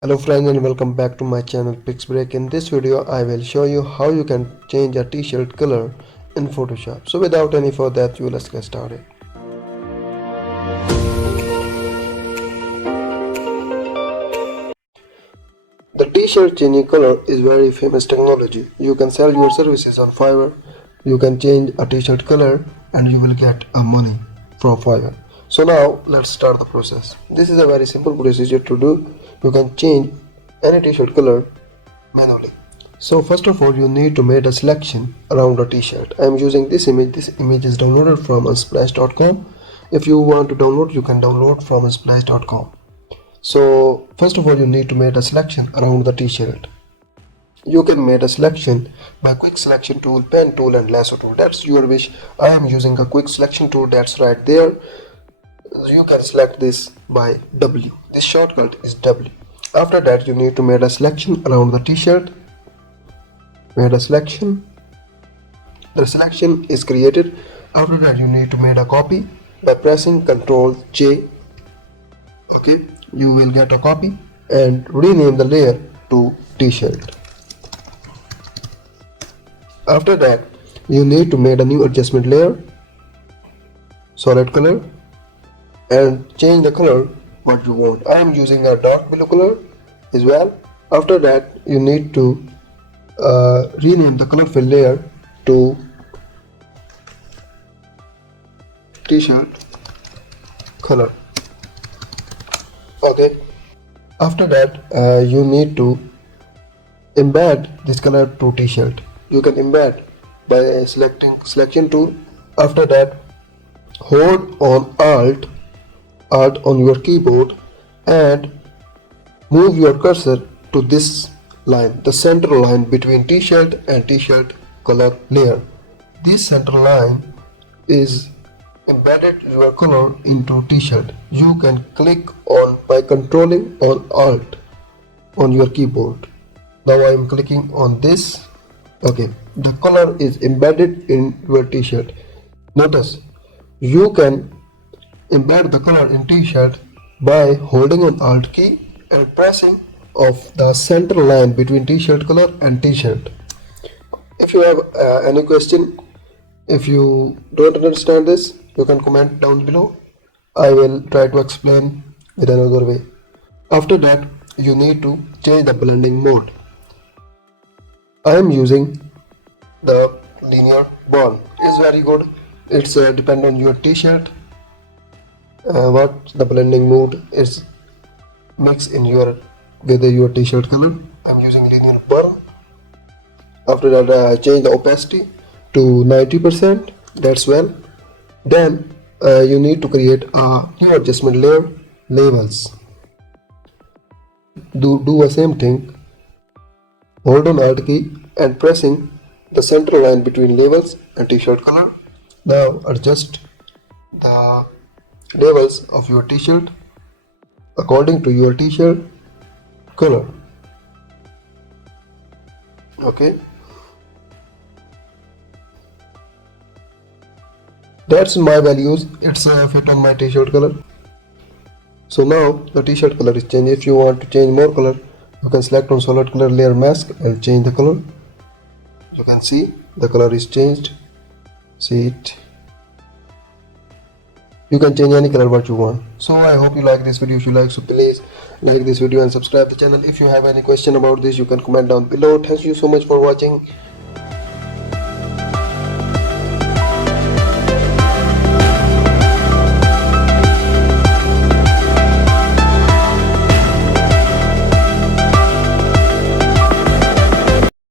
Hello friends and welcome back to my channel PIXBreak. In this video I will show you how you can change a t-shirt color in Photoshop. So without any further ado, let's get started. The t-shirt changing color is very famous technology. You can sell your services on Fiverr. You can change a t-shirt color and you will get a money from Fiverr. So now let's start the process. This is a very simple procedure to do. You can change any t-shirt color manually. So first of all you need to make a selection around a t-shirt. I am using this image. This image is downloaded from unsplash.com. If you want to download, you can download from unsplash.com. So first of all you need to make a selection around the t-shirt. You can make a selection by quick selection tool, pen tool and lasso tool. That's your wish. I am using a quick selection tool that's right there. You can select this by W. This shortcut is W. After that you need to make a selection around the t-shirt. Made a selection. The selection is created. After that you need to make a copy by pressing Ctrl J. Okay, you will get a copy and rename the layer to t-shirt. After that you need to make a new adjustment layer, solid color, and change the color what you want. I am using a dark blue color as well. After that you need to rename the color fill layer to t-shirt color. Okay, after that you need to embed this color to t-shirt. You can embed by selecting selection tool. After that hold on alt on your keyboard and move your cursor to this line, the center line between t-shirt and t-shirt color layer. This center line is embedded your color into t-shirt. You can click on by controlling on alt on your keyboard. Now I am clicking on this. Okay, the color is embedded in your t-shirt. Notice you can embed the color in t-shirt by holding on alt key and pressing of the center line between t-shirt color and t-shirt. If you have any question, if you don't understand this, you can comment down below. I will try to explain with another way. After that you need to change the blending mode. I am using the linear burn. It's very good. It's depend on your t-shirt. What the blending mode is mixed in your with your t-shirt color. I'm using linear burn. After that I change the opacity to 90%. That's well. Then you need to create a new adjustment layer, labels. Do the same thing. Hold on alt key and pressing the center line between labels and t-shirt color. Now adjust the labels of your t-shirt according to your t-shirt color. Okay, that's my values. It's fit on my t-shirt color. So now the t-shirt color is changed. If you want to change more color, you can select on solid color layer mask and change the color. You can see the color is changed. See it. You can change any color what you want. So I hope you like this video. If you like, so please like this video and subscribe the channel. If you have any question about this, you can comment down below. Thank you so much for watching.